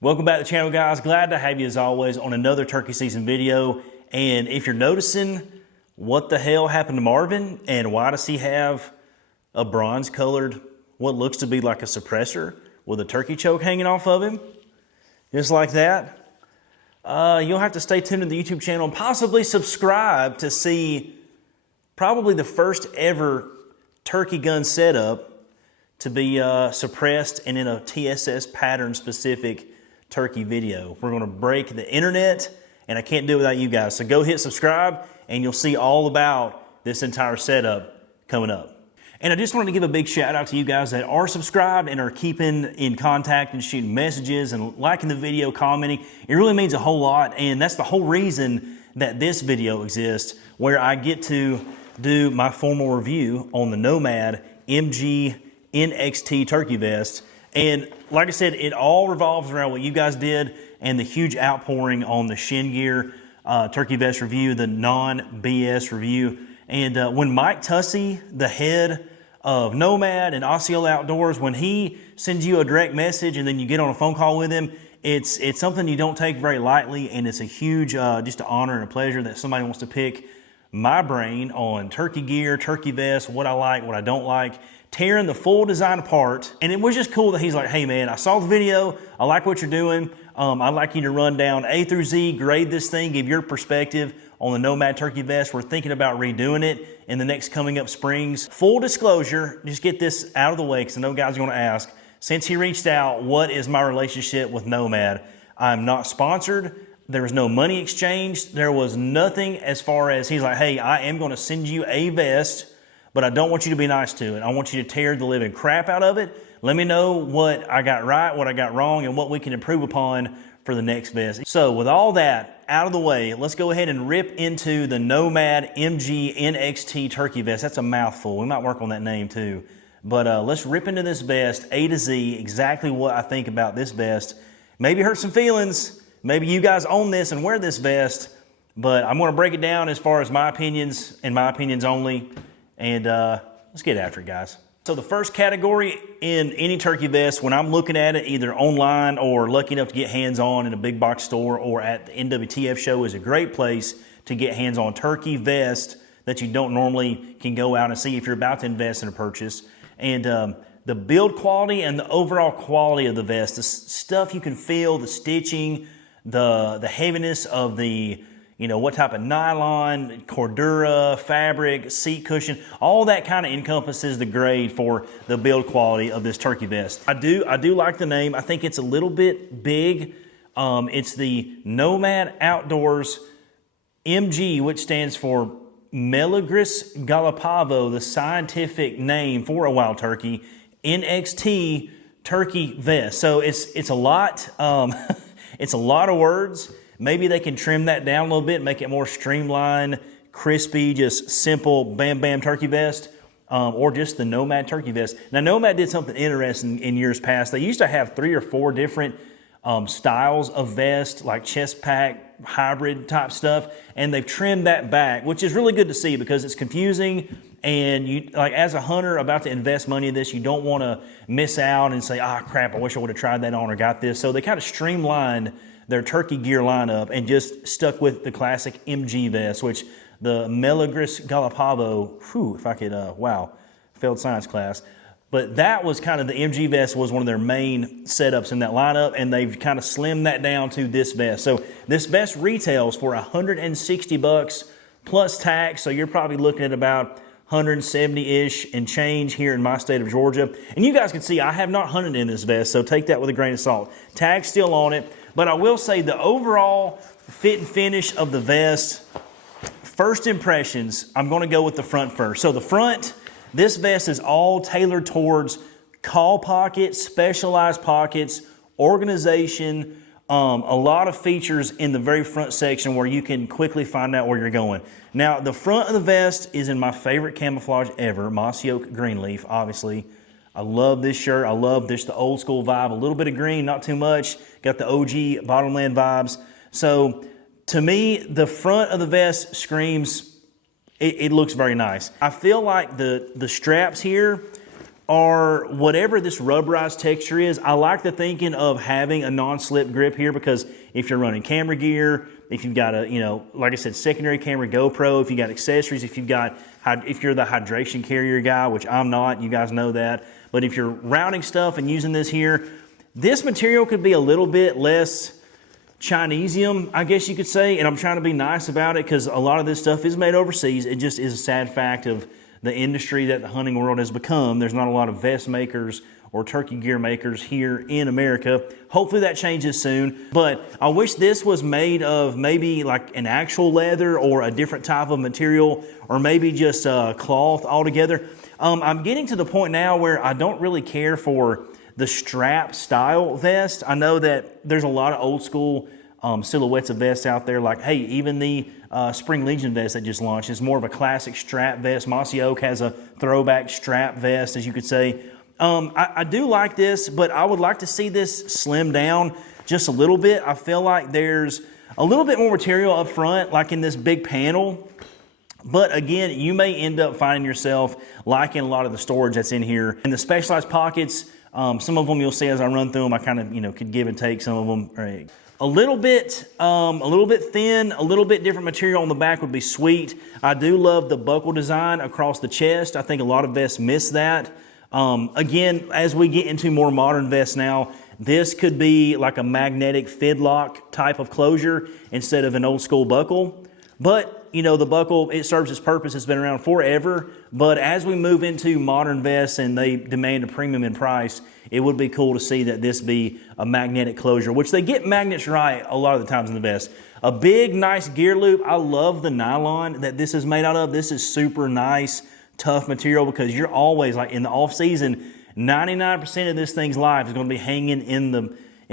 Welcome back to the channel, guys. Glad to have you as always on another turkey season video. And if you're noticing what the hell happened to Marvin and why does he have a bronze colored, what looks to be like a suppressor with a turkey choke hanging off of him, just like that, you'll have to stay tuned to the YouTube channel and possibly subscribe to see probably the first ever turkey gun setup to be suppressed and in a TSS pattern specific turkey video. We're going to break the internet, and I can't do it without you guys. So go hit subscribe, and you'll see all about this entire setup coming up. And I just wanted to give a big shout out to you guys that are subscribed and are keeping in contact and shooting messages and liking the video, commenting. It really means a whole lot, and that's the whole reason that this video exists, where I get to do my formal review on the Nomad MG NXT turkey vest. And like I said, it all revolves around what you guys did and the huge outpouring on the Shin Gear turkey vest review, the non-BS review. And when Mike Tussey, the head of Nomad and Osceola Outdoors, when he sends you a direct message and then you get on a phone call with him, it's something you don't take very lightly, and it's a huge just an honor and a pleasure that somebody wants to pick my brain on turkey gear, turkey vest, what I like, what I don't like, tearing the full design apart. And it was just cool that he's like, hey man, I saw the video, I like what you're doing, I'd like you to run down A through Z, grade this thing, give your perspective on the Nomad turkey vest. We're thinking about redoing it in the next coming up springs. Full disclosure, just get this out of the way because I know guys are going to ask, since he reached out, what is my relationship with Nomad? I'm not sponsored. There was no money exchanged. There was nothing as far as he's like, hey, I am going to send you a vest, but I don't want you to be nice to it. I want you to tear the living crap out of it. Let me know what I got right, what I got wrong, and what we can improve upon for the next vest. So with all that out of the way, let's go ahead and rip into the Nomad MG NXT turkey vest. That's a mouthful. We might work on that name too. But let's rip into this vest, A to Z, exactly what I think about this vest. Maybe hurt some feelings. Maybe you guys own this and wear this vest, but I'm going to break it down as far as my opinions and my opinions only. And let's get after it, guys. So the first category in any turkey vest, when I'm looking at it either online or lucky enough to get hands-on in a big box store or at the NWTF show, is a great place to get hands-on turkey vest that you don't normally can go out and see if you're about to invest in a purchase. And the build quality and the overall quality of the vest, the stuff you can feel, the stitching, the heaviness of the, what type of nylon, Cordura, fabric, seat cushion, all that kind of encompasses the grade for the build quality of this turkey vest. I do like the name. I think it's a little bit big. It's the Nomad Outdoors MG, which stands for Melagris Galapavo, the scientific name for a wild turkey, NXT turkey vest. So it's a lot. It's a lot of words. Maybe they can trim that down a little bit, make it more streamlined, crispy, just simple bam bam turkey vest, or just the Nomad turkey vest. Now Nomad did something interesting in years past. They used to have 3 or 4 different styles of vest, like chest pack, hybrid type stuff, and they've trimmed that back, which is really good to see because it's confusing. And you, like as a hunter about to invest money in this, you don't want to miss out and say, ah, crap, I wish I would have tried that on or got this. So they kind of streamlined their turkey gear lineup and just stuck with the classic MG vest, which the Melagris Galapavo, if I could, wow, failed science class. But that was kind of, the MG vest was one of their main setups in that lineup, and they've kind of slimmed that down to this vest. So this vest retails for $160 plus tax, so you're probably looking at about 170-ish and change here in my state of Georgia. And you guys can see I have not hunted in this vest, so take that with a grain of salt. Tag's still on it, but I will say the overall fit and finish of the vest, first impressions, I'm going to go with the front first. So the front, this vest is all tailored towards call pockets, specialized pockets, organization, a lot of features in the very front section where you can quickly find out where you're going. Now, the front of the vest is in my favorite camouflage ever, mossy oak greenleaf, obviously. I love this shirt. I love this, the old school vibe, a little bit of green, not too much. Got the OG Bottomland vibes. So to me, the front of the vest screams, it looks very nice. I feel like the straps here are whatever this rubberized texture is. I like the thinking of having a non-slip grip here, because if you're running camera gear, if you've got a, like I said, secondary camera, GoPro, if you got accessories, if you're the hydration carrier guy, which I'm not, you guys know that. But if you're routing stuff and using this here, this material could be a little bit less Chinesium, I guess you could say. And I'm trying to be nice about it, because a lot of this stuff is made overseas. It just is a sad fact of the industry that the hunting world has become. There's not a lot of vest makers or turkey gear makers here in America. Hopefully that changes soon. But I wish this was made of maybe like an actual leather or a different type of material, or maybe just cloth altogether. I'm getting to the point now where I don't really care for the strap style vest. I know that there's a lot of old school silhouettes of vests out there, like, hey, even the Spring Legion vest that just launched is more of a classic strap vest. Mossy Oak has a throwback strap vest, as you could say. I do like this, but I would like to see this slim down just a little bit. I feel like there's a little bit more material up front, like in this big panel. But again, you may end up finding yourself liking a lot of the storage that's in here. And the specialized pockets, some of them you'll see as I run through them, I kind of, could give and take some of them. Right. A little bit thin, a little bit different material on the back would be sweet. I do love the buckle design across the chest. I think a lot of vests miss that. Again, as we get into more modern vests now, this could be like a magnetic fidlock type of closure instead of an old school buckle. But, the buckle, it serves its purpose. It's been around forever. But as we move into modern vests and they demand a premium in price, it would be cool to see that this be a magnetic closure, which they get magnets right a lot of the times in the vest. A big, nice gear loop. I love the nylon that this is made out of. This is super nice, tough material, because you're always, like in the off season, 99% of this thing's life is going to be hanging in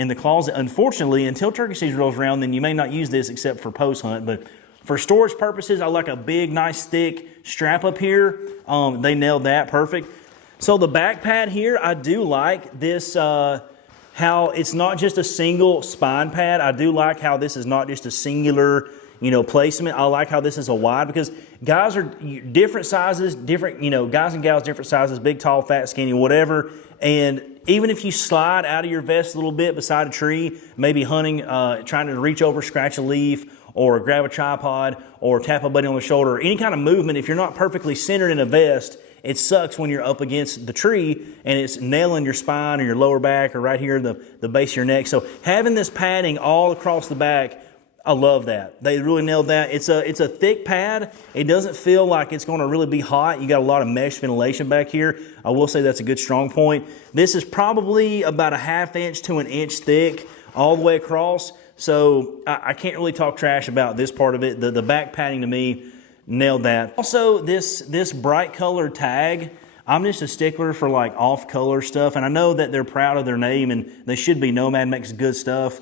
the closet. Unfortunately, until turkey season rolls around, then you may not use this except for post hunt. But for storage purposes, I like a big, nice, thick strap up here. They nailed that perfect. So the back pad here, I do like this, how it's not just a single spine pad. I do like how this is not just a singular, placement. I like how this is a wide, because guys are different sizes, guys and gals different sizes, big, tall, fat, skinny, whatever. And even if you slide out of your vest a little bit beside a tree, maybe hunting, trying to reach over, scratch a leaf, or grab a tripod, or tap a buddy on the shoulder, or any kind of movement, if you're not perfectly centered in a vest, it sucks when you're up against the tree and it's nailing your spine or your lower back or right here, the base of your neck. So having this padding all across the back, I love that. They really nailed that. It's a thick pad. It doesn't feel like it's going to really be hot. You got a lot of mesh ventilation back here. I will say that's a good strong point. This is probably about a 1/2 inch to 1 inch thick all the way across. So I can't really talk trash about this part of it. The back padding to me nailed that. Also, this bright colored tag, I'm just a stickler for like off color stuff. And I know that they're proud of their name and they should be. Nomad makes good stuff.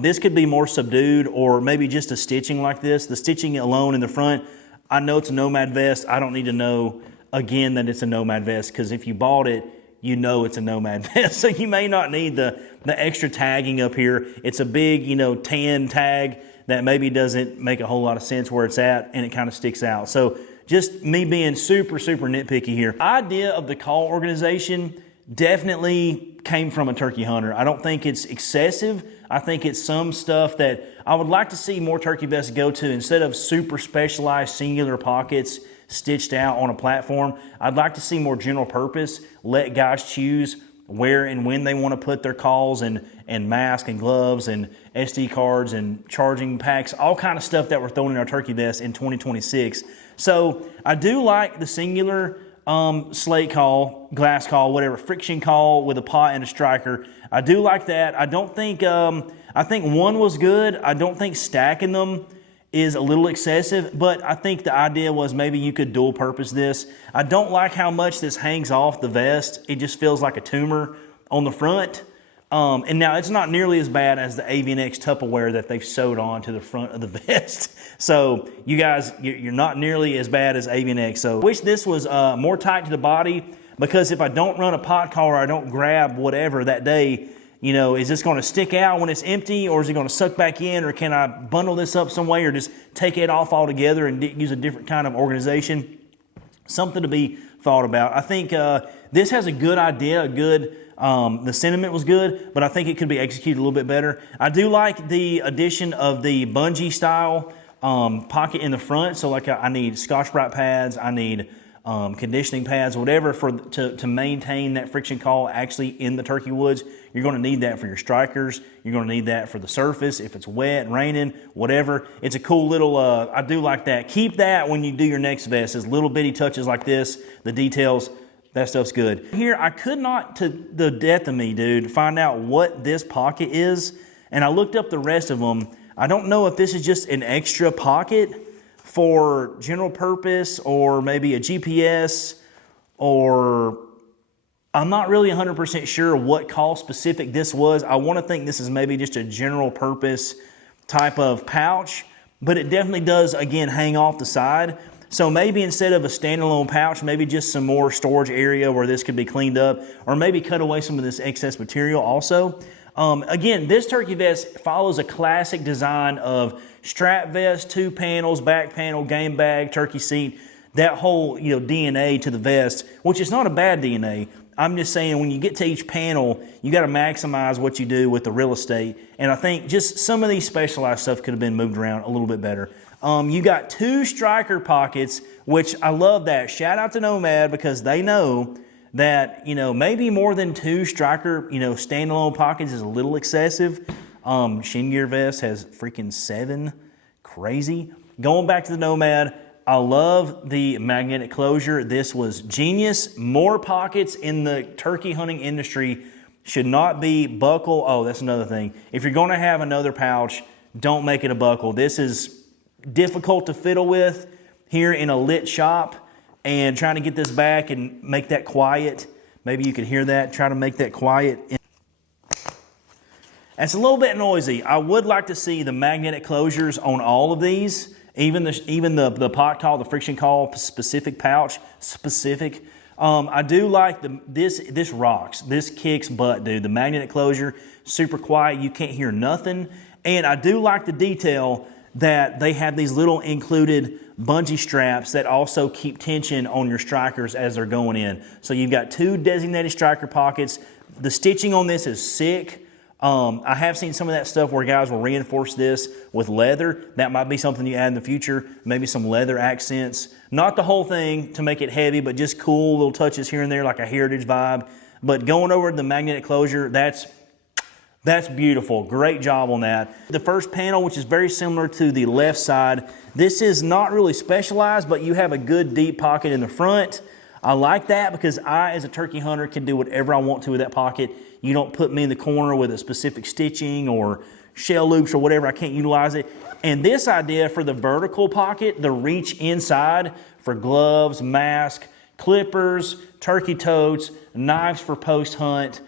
This could be more subdued, or maybe just a stitching like this. The stitching alone in the front, I know it's a Nomad vest. I don't need to know again that it's a Nomad vest, because if you bought it, you know it's a Nomad vest. So you may not need the extra tagging up here. It's a big, tan tag that maybe doesn't make a whole lot of sense where it's at, and it kind of sticks out. So just me being super, super nitpicky here. The idea of the call organization definitely came from a turkey hunter. I don't think it's excessive. I think it's some stuff that I would like to see more turkey vests go to. Instead of super specialized singular pockets stitched out on a platform, I'd like to see more general purpose. Let guys choose where and when they want to put their calls and masks and gloves and SD cards and charging packs, all kind of stuff that we're throwing in our turkey vests in 2026. So I do like the singular slate call, glass call, whatever, friction call with a pot and a striker. I do like that. I don't think, I think one was good. I don't think stacking them is a little excessive, but I think the idea was maybe you could dual purpose this. I don't like how much this hangs off the vest. It just feels like a tumor on the front. And now it's not nearly as bad as the AVNX Tupperware that they've sewed on to the front of the vest. So you guys, you're not nearly as bad as AVNX. So I wish this was more tight to the body, because if I don't run a pot collar, I don't grab whatever that day, is this going to stick out when it's empty, or is it going to suck back in, or can I bundle this up some way, or just take it off altogether and use a different kind of organization? Something to be thought about. I think this has a good idea, the sentiment was good, but I think it could be executed a little bit better. I do like the addition of the bungee style pocket in the front. So like I need Scotch-Brite pads, I need conditioning pads, whatever to maintain that friction call actually in the turkey woods. You're going to need that for your strikers. You're going to need that for the surface if it's wet, raining, whatever. It's a cool little, I do like that. Keep that when you do your next vest, as little bitty touches like this, the details, that stuff's good. Here, I could not, to the death of me, dude, find out what this pocket is, and I looked up the rest of them. I don't know if this is just an extra pocket for general purpose or maybe a GPS, or I'm not really 100% sure what call specific this was. I want to think this is maybe just a general purpose type of pouch, but it definitely does, again, hang off the side. So maybe instead of a standalone pouch, maybe just some more storage area where this could be cleaned up, or maybe cut away some of this excess material also. Again, this turkey vest follows a classic design of strap vest, 2 panels, back panel, game bag, turkey seat, that whole DNA to the vest, which is not a bad DNA. I'm just saying when you get to each panel, you got to maximize what you do with the real estate. And I think just some of these specialized stuff could have been moved around a little bit better. You got 2 striker pockets, which I love that. Shout out to Nomad, because they know that, maybe more than 2 striker, standalone pockets is a little excessive. Shin Gear Vest has freaking 7. Crazy. Going back to the Nomad, I love the magnetic closure. This was genius. More pockets in the turkey hunting industry should not be buckle. Oh, that's another thing. If you're going to have another pouch, don't make it a buckle. This is difficult to fiddle with here in a lit shop, and trying to get this back and make that quiet. Maybe you could hear that. Try to make that quiet. It's a little bit noisy. I would like to see the magnetic closures on all of these, even the pot call, the friction call specific pouch specific. I do like this rocks. This kicks butt, dude. The magnetic closure, super quiet. You can't hear nothing. And I do like the detail that they have these little included bungee straps that also keep tension on your strikers as they're going in. So you've got 2 designated striker pockets. The stitching on this is sick. I have seen some of that stuff where guys will reinforce this with leather. That might be something you add in the future. Maybe some leather accents. Not the whole thing to make it heavy, but just cool little touches here and there, like a heritage vibe. But going over to the magnetic closure, that's beautiful. Great job on that. The first panel, which is very similar to the left side, this is not really specialized, but you have a good deep pocket in the front. I like that because I, as a turkey hunter, can do whatever I want to with that pocket. You don't put me in the corner with a specific stitching or shell loops or whatever. I can't utilize it. And this idea for the vertical pocket, the reach inside for gloves, mask, clippers, turkey totes, knives for post hunt.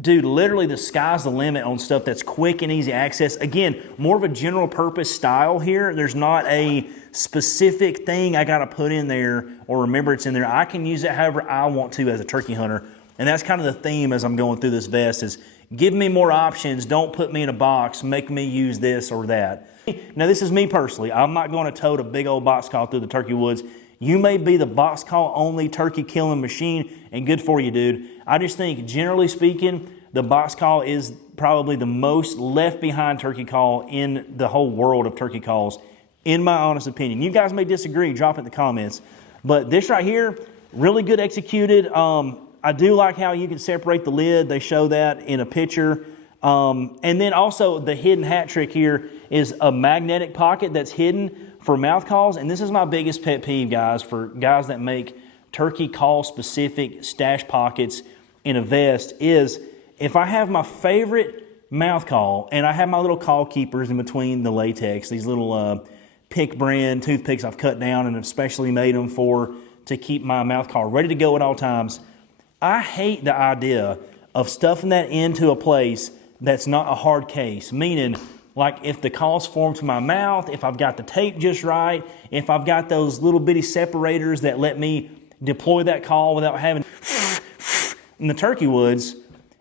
Dude, literally the sky's the limit on stuff that's quick and easy access. Again, more of a general purpose style here. There's not a specific thing I got to put in there or remember it's in there. I can use it however I want to as a turkey hunter. And that's kind of the theme as I'm going through this vest is give me more options. Don't put me in a box. Make me use this or that. Now, this is me personally. I'm not going to tote a big old box call through the turkey woods. You may be the box call only turkey killing machine, and good for you, dude. I just think, generally speaking, the box call is probably the most left behind turkey call in the whole world of turkey calls, in my honest opinion. You guys may disagree, drop it in the comments. But this right here, really good executed. I do like how you can separate the lid. They show that in a picture. And then also the hidden hat trick here is a magnetic pocket that's hidden for mouth calls. And this is my biggest pet peeve, guys, for guys that make turkey call specific stash pockets in a vest is if I have my favorite mouth call and I have my little call keepers in between the latex, these little pick brand toothpicks I've cut down and have specially made them to keep my mouth call ready to go at all times. I hate the idea of stuffing that into a place that's not a hard case, meaning like if the call's formed to my mouth, if I've got the tape just right, if I've got those little bitty separators that let me deploy that call without having in the turkey woods,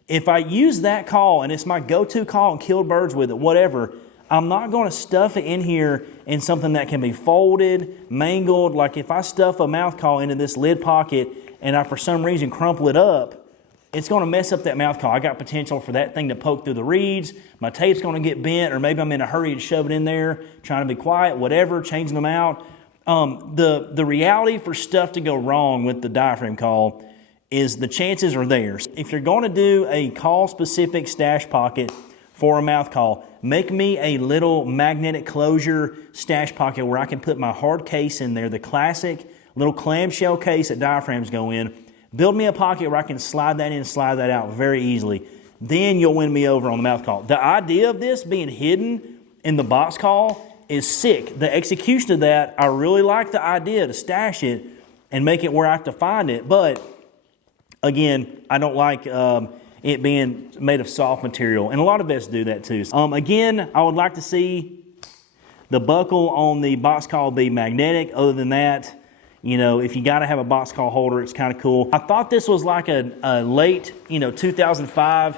if I use that call and it's my go-to call and killed birds with it, whatever, I'm not going to stuff it in here in something that can be folded, mangled. Like if I stuff a mouth call into this lid pocket and I for some reason crumple it up, it's going to mess up that mouth call. I got potential for that thing to poke through the reeds. My tape's going to get bent, or maybe I'm in a hurry to shove it in there, trying to be quiet, whatever, changing them out. The reality for stuff to go wrong with the diaphragm call is the chances are there. If you're going to do a call-specific stash pocket for a mouth call, make me a little magnetic closure stash pocket where I can put my hard case in there, the classic little clamshell case that diaphragms go in. Build me a pocket where I can slide that in, slide that out very easily. Then you'll win me over on the mouth call. The idea of this being hidden in the box call is sick. The execution of that, I really like the idea to stash it and make it where I have to find it. But again, I don't like it being made of soft material. And a lot of vests do that too. Again, I would like to see the buckle on the box call be magnetic. Other than that, you know, if you got to have a box call holder, it's kind of cool. I thought this was like a late, 2005,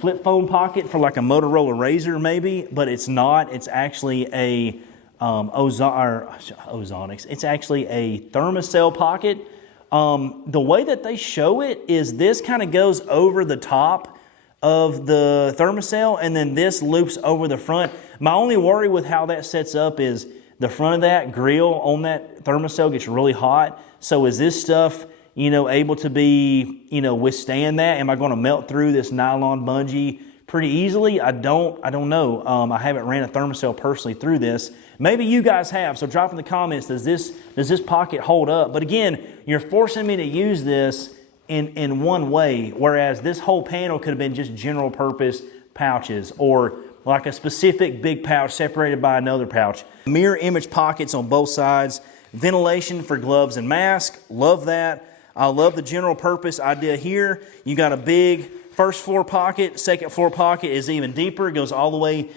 flip phone pocket for like a Motorola Razr maybe, but it's not. It's actually a ozonics. It's actually a thermacell pocket. The way that they show it is this kind of goes over the top of the thermacell, and then this loops over the front. My only worry with how that sets up is the front of that grill on that thermacell gets really hot. So is this stuff, able to be, withstand that? Am I going to melt through this nylon bungee pretty easily? I don't know. I haven't ran a thermacell personally through this. Maybe you guys have. So drop in the comments, does this pocket hold up? But again, you're forcing me to use this in one way, whereas this whole panel could have been just general purpose pouches or like a specific big pouch separated by another pouch. Mirror image pockets on both sides. Ventilation for gloves and masks. Love that. I love the general purpose idea here. You got a big first floor pocket. Second floor pocket is even deeper. It goes all the way,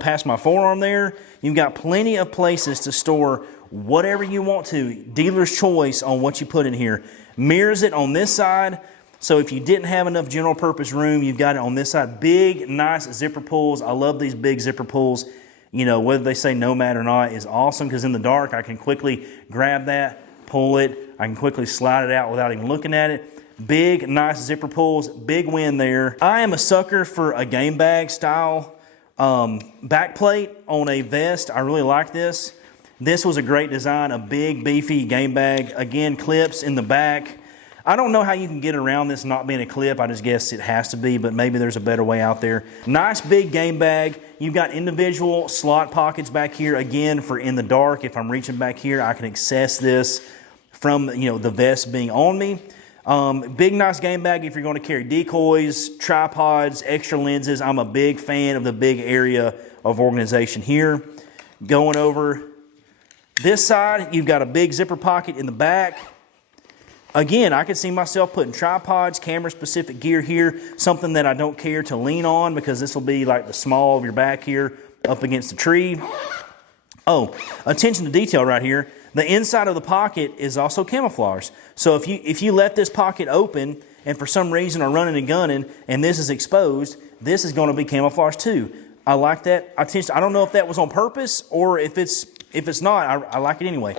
past my forearm there. You've got plenty of places to store whatever you want to. Dealer's choice on what you put in here. Mirrors it on this side. So if you didn't have enough general purpose room, you've got it on this side. Big, nice zipper pulls. I love these big zipper pulls. Whether they say Nomad or not is awesome because in the dark, I can quickly grab that, pull it. I can quickly slide it out without even looking at it. Big, nice zipper pulls. Big win there. I am a sucker for a game bag style back plate on a vest. I really like this. This was a great design, a big, beefy game bag. Again, clips in the back. I don't know how you can get around this not being a clip. I just guess it has to be, but maybe there's a better way out there. Nice big game bag. You've got individual slot pockets back here. Again, for in the dark, if I'm reaching back here, I can access this from the vest being on me. Big nice game bag if you're going to carry decoys, tripods, extra lenses. I'm a big fan of the big area of organization here. Going over this side, you've got a big zipper pocket in the back. Again, I could see myself putting tripods, camera-specific gear here, something that I don't care to lean on because this will be like the small of your back here up against the tree. Oh, attention to detail right here. The inside of the pocket is also camouflaged. So if you let this pocket open and for some reason are running and gunning and this is exposed, this is going to be camouflaged too. I like that. I don't know if that was on purpose or if it's not, I like it anyway.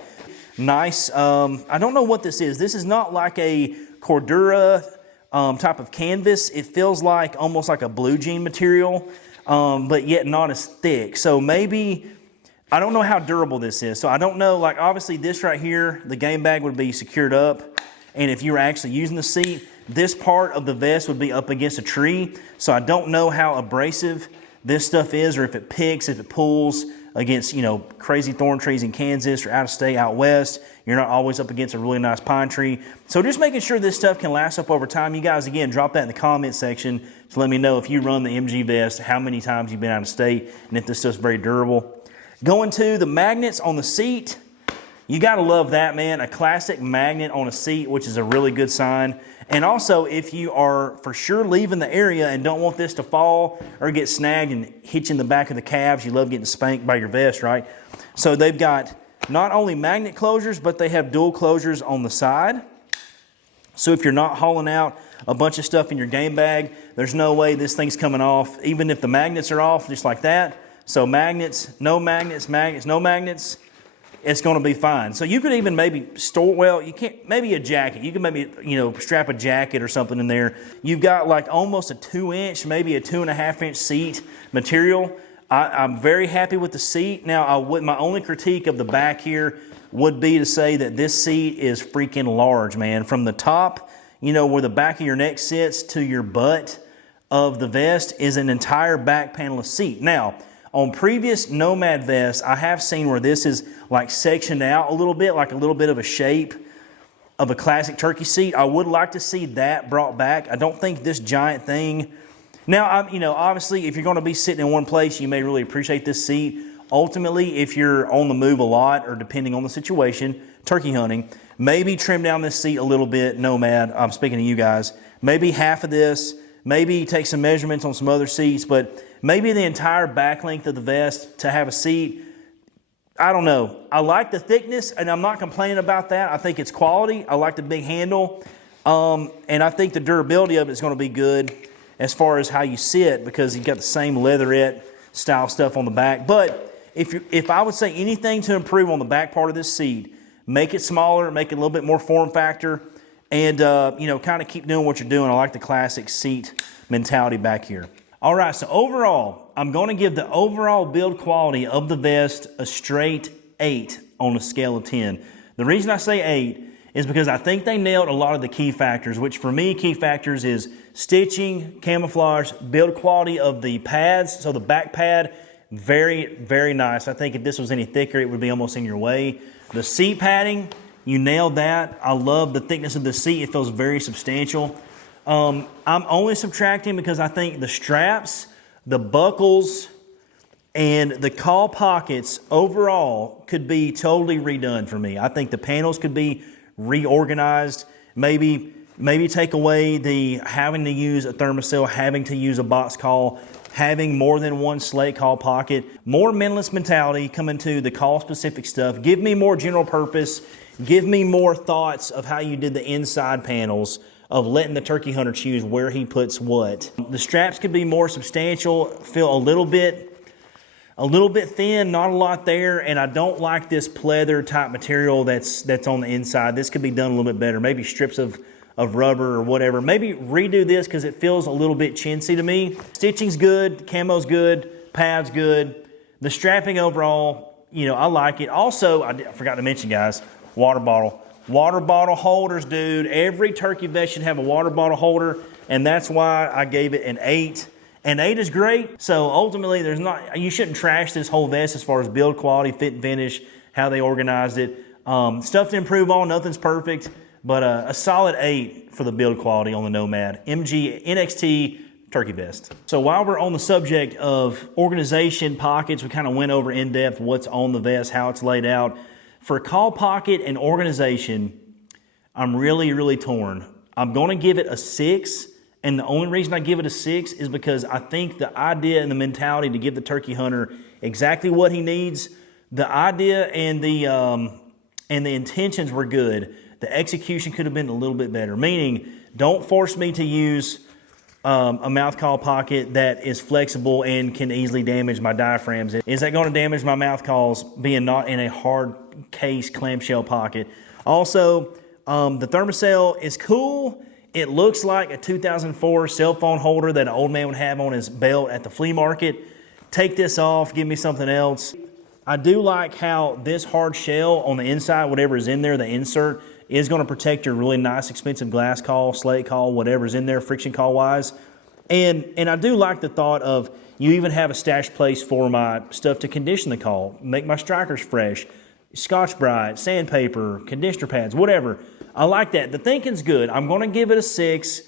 Nice. I don't know what this is. This is not like a Cordura type of canvas. It feels like almost like a blue jean material, but yet not as thick. So maybe, I don't know how durable this is. So I don't know, like obviously this right here, the game bag would be secured up. And if you were actually using the seat, this part of the vest would be up against a tree. So I don't know how abrasive this stuff is or if it picks, if it pulls against, crazy thorn trees in Kansas or out of state, out west. You're not always up against a really nice pine tree. So just making sure this stuff can last up over time. You guys, again, drop that in the comment section to let me know if you run the MG vest, how many times you've been out of state, and if this stuff's very durable. Going to the magnets on the seat. You got to love that, man. A classic magnet on a seat, which is a really good sign. And also, if you are for sure leaving the area and don't want this to fall or get snagged and hit you in the back of the calves, you love getting spanked by your vest, right? So they've got not only magnet closures, but they have dual closures on the side. So if you're not hauling out a bunch of stuff in your game bag, there's no way this thing's coming off, even if the magnets are off, just like that. So magnets, no magnets, magnets, no magnets, it's going to be fine. So you could even maybe store, well, you can't, maybe a jacket. You can maybe, strap a jacket or something in there. You've got like almost a 2-inch, maybe a 2.5-inch seat material. I'm very happy with the seat. Now, my only critique of the back here would be to say that this seat is freaking large, man. From the top, where the back of your neck sits to your butt of the vest is an entire back panel of seat. Now, on previous Nomad vests, I have seen where this is like sectioned out a little bit, like a little bit of a shape of a classic turkey seat. I would like to see that brought back. I don't think this giant thing. Now, obviously, if you're going to be sitting in one place, you may really appreciate this seat. Ultimately, if you're on the move a lot or depending on the situation, turkey hunting, maybe trim down this seat a little bit, Nomad. I'm speaking to you guys. Maybe half of this, maybe take some measurements on some other seats, but maybe the entire back length of the vest to have a seat. I don't know. I like the thickness, and I'm not complaining about that. I think it's quality. I like the big handle, and I think the durability of it is going to be good as far as how you sit because you've got the same leatherette style stuff on the back. But if I would say anything to improve on the back part of this seat, make it smaller, make it a little bit more form factor, and kind of keep doing what you're doing. I like the classic seat mentality back here. All right, so overall, I'm going to give the overall build quality of the vest a straight 8 on a scale of 10. The reason I say 8 is because I think they nailed a lot of the key factors, which for me, key factors is stitching, camouflage, build quality of the pads. So the back pad, very, very nice. I think if this was any thicker, it would be almost in your way. The seat padding, you nailed that. I love the thickness of the seat. It feels very substantial. I'm only subtracting because I think the straps, the buckles, and the call pockets overall could be totally redone for me. I think the panels could be reorganized. Maybe take away the having to use a thermacell, having to use a box call, having more than one slate call pocket. More minimalist mentality coming to the call specific stuff. Give me more general purpose. Give me more thoughts of how you did the inside panels, of letting the turkey hunter choose where he puts what. The straps could be more substantial, feel a little bit thin, not a lot there, and I don't like this pleather type material that's on the inside. This could be done a little bit better. Maybe strips of rubber or whatever. Maybe redo this because it feels a little bit chintzy to me. Stitching's good, camo's good, pad's good. The strapping overall, I like it. Also, I forgot to mention, guys, water bottle. Water bottle holders, dude. Every turkey vest should have a water bottle holder, and that's why I gave it an 8. An 8 is great, so ultimately you shouldn't trash this whole vest as far as build quality, fit and finish, how they organized it. Stuff to improve on, nothing's perfect, but a solid 8 for the build quality on the Nomad MG NXT turkey vest. So while we're on the subject of organization, pockets, we kind of went over in depth what's on the vest, how it's laid out. For call pocket and organization, I'm really, really torn. I'm going to give it a 6, and the only reason I give it a 6 is because I think the idea and the mentality to give the turkey hunter exactly what he needs, the idea and the intentions were good. The execution could have been a little bit better, meaning don't force me to use a mouth call pocket that is flexible and can easily damage my diaphragms. Is that going to damage my mouth calls being not in a hard case clamshell pocket? Also, the thermacell is cool. It looks like a 2004 cell phone holder that an old man would have on his belt at the flea market. Take this off, give me something else. I do like how this hard shell on the inside, whatever is in there, the insert, is going to protect your really nice, expensive glass call, slate call, whatever's in there, friction call wise. And I do like the thought of you even have a stash place for my stuff to condition the call, make my strikers fresh, Scotch-Brite, sandpaper, conditioner pads, whatever. I like that. The thinking's good. I'm going to give it a 6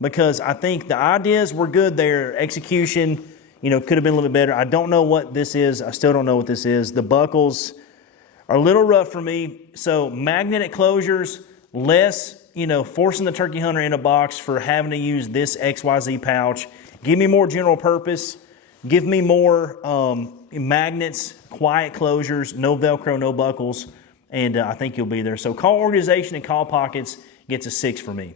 because I think the ideas were good there. Execution, could have been a little bit better. I don't know what this is. I still don't know what this is. The buckles are a little rough for me. So magnetic closures, less, forcing the turkey hunter in a box for having to use this XYZ pouch. Give me more general purpose. Give me more magnets, quiet closures, no Velcro, no buckles, and I think you'll be there. So call organization and call pockets gets a 6 for me.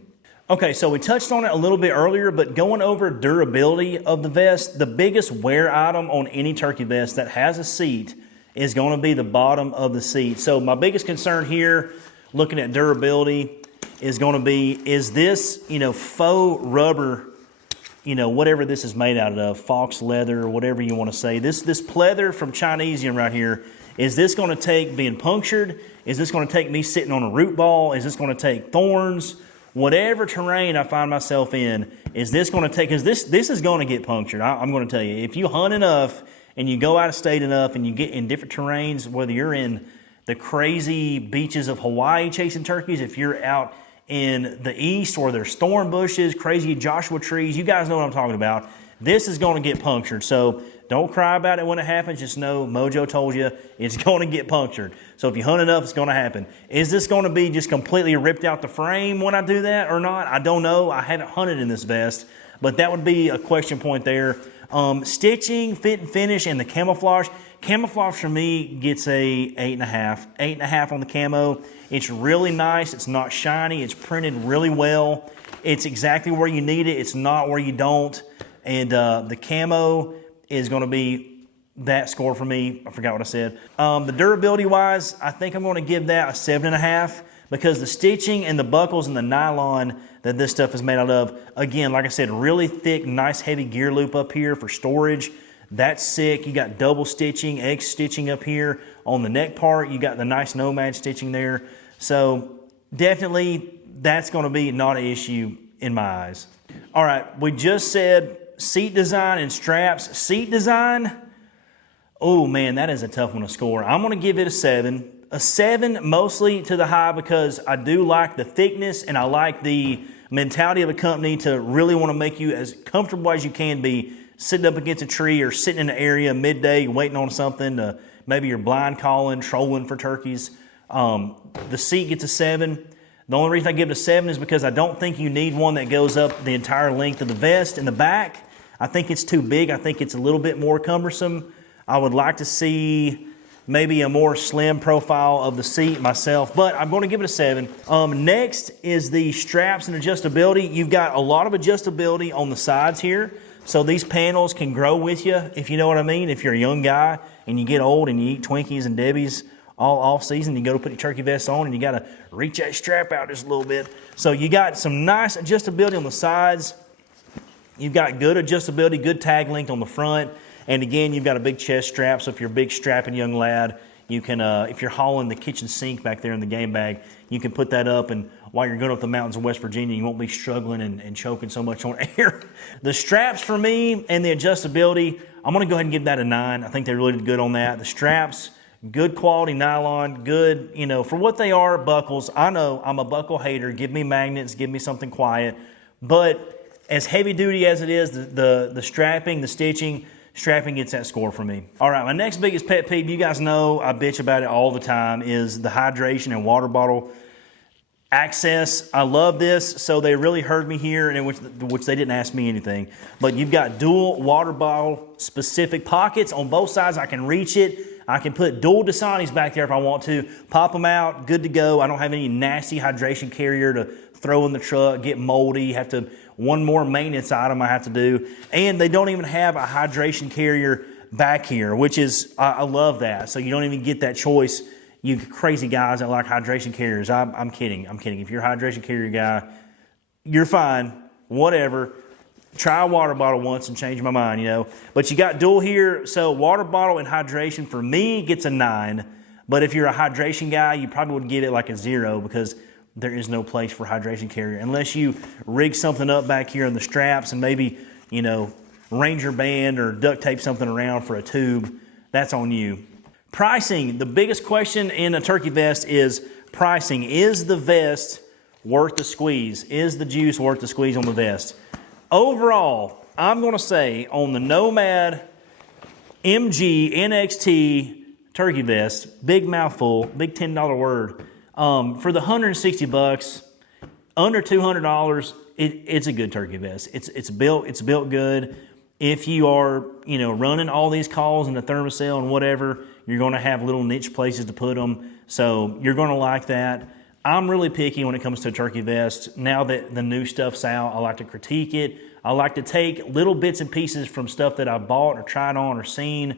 Okay, so we touched on it a little bit earlier, but going over durability of the vest, the biggest wear item on any turkey vest that has a seat is going to be the bottom of the seat. So my biggest concern here, looking at durability, is going to be, is this, faux rubber, whatever this is made out of, fox leather, or whatever you want to say. This pleather from Chinesium right here, is this going to take being punctured? Is this going to take me sitting on a root ball? Is this going to take thorns? Whatever terrain I find myself in, is this going to take, because this is going to get punctured. I'm going to tell you, if you hunt enough and you go out of state enough and you get in different terrains, whether you're in the crazy beaches of Hawaii chasing turkeys, if you're out in the east where there's thorn bushes, crazy Joshua trees, you guys know what I'm talking about. This is going to get punctured. So don't cry about it when it happens. Just know Mojo told you it's going to get punctured. So if you hunt enough, it's going to happen. Is this going to be just completely ripped out the frame when I do that or not? I don't know. I haven't hunted in this vest, but that would be a question point there. Stitching, fit and finish, and the camouflage. Camouflage for me gets a 8.5. 8.5 on the camo. It's really nice. It's not shiny. It's printed really well. It's exactly where you need it. It's not where you don't. And the camo is going to be that score for me. I forgot what I said. The durability wise, I think I'm going to give that a 7.5 because the stitching and the buckles and the nylon that this stuff is made out of, again, like I said, really thick, nice heavy gear loop up here for storage. That's sick. You got double stitching, X stitching up here on the neck part. You got the nice Nomad stitching there. So definitely that's going to be not an issue in my eyes. All right, we just said seat design and straps. Seat design, oh man, that is a tough one to score. I'm going to give it a 7. A 7 mostly to the high because I do like the thickness and I like the mentality of a company to really want to make you as comfortable as you can be sitting up against a tree or sitting in an area midday waiting on something. Maybe you're blind calling, trolling for turkeys. The seat gets a 7. The only reason I give it a 7 is because I don't think you need one that goes up the entire length of the vest in the back. I think it's too big. I think it's a little bit more cumbersome. I would like to see maybe a more slim profile of the seat myself, but I'm going to give it a 7. Next is the straps and adjustability. You've got a lot of adjustability on the sides here, so these panels can grow with you, if you know what I mean. If you're a young guy and you get old and you eat Twinkies and Debbie's all off season, you go to put your turkey vest on and you got to reach that strap out just a little bit. So you got some nice adjustability on the sides. You've got good adjustability, good tag length on the front. And again, you've got a big chest strap, so if you're a big strapping young lad, you can, if you're hauling the kitchen sink back there in the game bag, you can put that up, and while you're going up the mountains of West Virginia, you won't be struggling and choking so much on air. The straps for me and the adjustability, I'm going to go ahead and give that a 9. I think they really did good on that. The straps, good quality nylon, good, for what they are, buckles. I know I'm a buckle hater. Give me magnets, give me something quiet. But as heavy duty as it is, the strapping, the stitching, strapping gets that score for me. All right, my next biggest pet peeve, you guys know I bitch about it all the time, is the hydration and water bottle access. I love this, so they really heard me here, and which they didn't ask me anything. But you've got dual water bottle specific pockets on both sides. I can reach it. I can put dual Dasanis back there if I want to. Pop them out, good to go. I don't have any nasty hydration carrier to throw in the truck, get moldy, have to, one more maintenance item I have to do. And they don't even have a hydration carrier back here, which is, I love that. So you don't even get that choice. You crazy guys that like hydration carriers, I'm kidding. If you're a hydration carrier guy, you're fine, whatever. Try a water bottle once and change my mind, But you got dual here, so water bottle and hydration for me gets a 9. But if you're a hydration guy, you probably would give it like a 0 because there is no place for hydration carrier unless you rig something up back here in the straps and maybe, Ranger band or duct tape something around for a tube. That's on you. Pricing. The biggest question in a turkey vest is pricing. Is the vest worth the squeeze? Is the juice worth the squeeze on the vest? Overall, I'm going to say on the Nomad MG NXT turkey vest, big mouthful, big $10 word, for the $160, under $200, it's a good turkey vest. It's built good. If you are, running all these calls in the thermacell and whatever, you're going to have little niche places to put them. So you're going to like that. I'm really picky when it comes to a turkey vest. Now that the new stuff's out, I like to critique it. I like to take little bits and pieces from stuff that I've bought or tried on or seen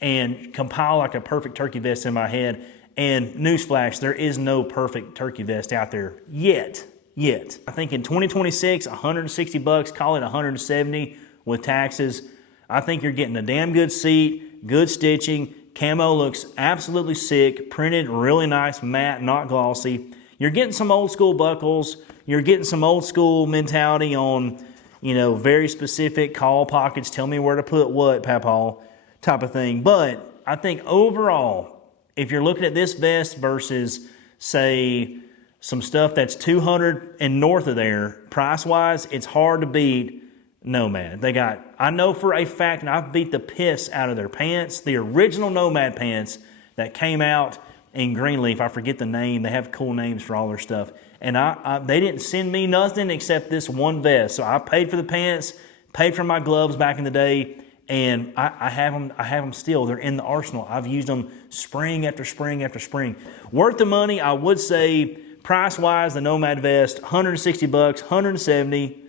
and compile like a perfect turkey vest in my head. And newsflash, there is no perfect turkey vest out there yet. I think in 2026, 160 bucks, call it 170 with taxes. I think you're getting a damn good seat, good stitching. Camo looks absolutely sick, printed really nice, matte, not glossy. You're getting some old school buckles. You're getting some old school mentality on, you know, very specific call pockets. Tell me where to put what, Papaw, type of thing. But I think overall, if you're looking at this vest versus, say, some stuff that's 200 and north of there, price-wise, it's hard to beat Nomad. They got, I know for a fact, and I've beat the piss out of their pants, the original Nomad pants that came out in Greenleaf. I forget the name. They have cool names for all their stuff. And they didn't send me nothing except this one vest. So I paid for the pants, paid for my gloves back in the day, and I have them still. They're in the arsenal. I've used them spring after spring after spring. Worth the money, I would say, price-wise, the Nomad vest, 160 bucks, 170.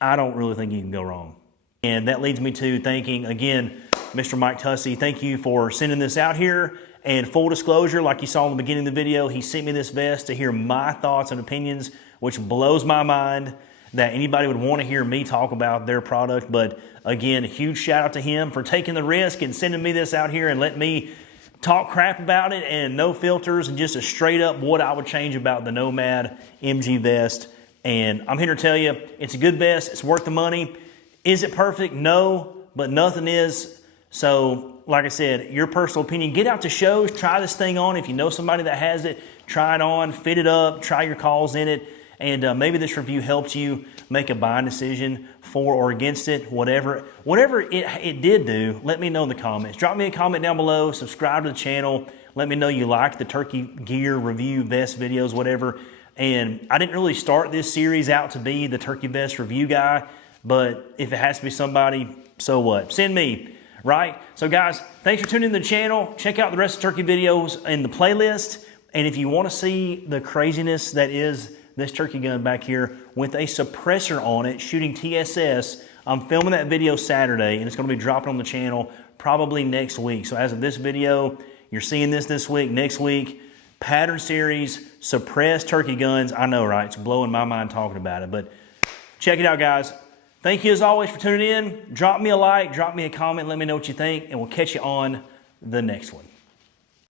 I don't really think you can go wrong. And that leads me to thanking, again, Mr. Mike Tussey. Thank you for sending this out here. And full disclosure, like you saw in the beginning of the video, he sent me this vest to hear my thoughts and opinions, which blows my mind that anybody would want to hear me talk about their product. But again, a huge shout out to him for taking the risk and sending me this out here and letting me talk crap about it and no filters and just a straight up what I would change about the Nomad MG vest. And I'm here to tell you, it's a good vest. It's worth the money. Is it perfect? No, but nothing is. So like I said, your personal opinion, get out to shows, try this thing on. If you know somebody that has it, try it on, fit it up, try your calls in it. And maybe this review helped you make a buying decision for or against it. Whatever it did do, let me know in the comments. Drop me a comment down below. Subscribe to the channel. Let me know you like the turkey gear review, vest videos, whatever. And I didn't really start this series out to be the turkey vest review guy, but if it has to be somebody, so what? Send me, right? So guys, thanks for tuning in to the channel. Check out the rest of the turkey videos in the playlist. And if you want to see the craziness that is this turkey gun back here with a suppressor on it shooting TSS, I'm filming that video Saturday and it's going to be dropping on the channel probably next week. So as of this video, you're seeing this week. Next week, pattern series, suppressed turkey guns. I know, right? It's blowing my mind talking about it, but check it out, guys. Thank you as always for tuning in. Drop me a like, drop me a comment, let me know what you think, and we'll catch you on the next one.